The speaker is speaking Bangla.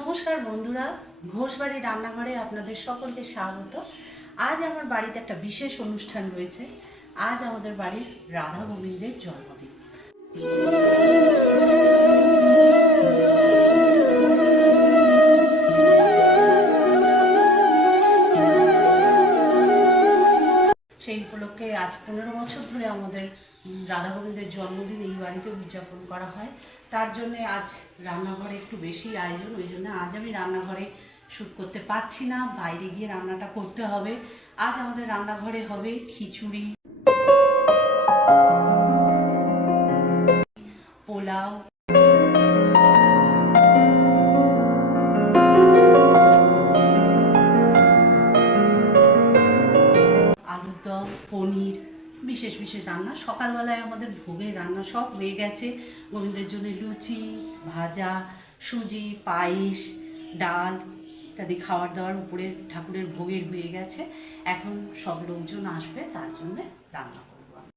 নমস্কার বন্ধুরা, ঘোষবাড়ি রান্নাঘরে আপনাদের সকলকে স্বাগত। আজ আমার বাড়িতে একটা বিশেষ অনুষ্ঠান রয়েছে। আজ আমাদের বাড়ির রাধা গোবিন্দের জন্মদিন। সেই উপলক্ষে আজ 15 বছর ধরে আমাদের রাধা গোবিন্দের জন্মদিন এই বাড়িতে উদযাপন করা হয়। তার জন্যে আজ রান্নাঘরে একটু বেশি আয়োজন, ওই জন্য আজ আমি রান্নাঘরে শ্যুট করতে পারছি না, বাইরে গিয়ে রান্নাটা করতে হবে। আজ আমাদের রান্নাঘরে হবে খিচুড়ি, পোলাও, আলুর দম, পনির, বিশেষ বিশেষ রান্না। সকালবেলায় আমাদের ভোগের রান্না সব হয়ে গেছে। গোবিন্দের জন্য লুচি, ভাজা, সুজি, পায়েস, ডাল ইত্যাদি খাবার দাবার উপরে ঠাকুরের ভোগের হয়ে গেছে। এখন সব লোকজন আসবে, তার জন্য রান্না করবো আমি।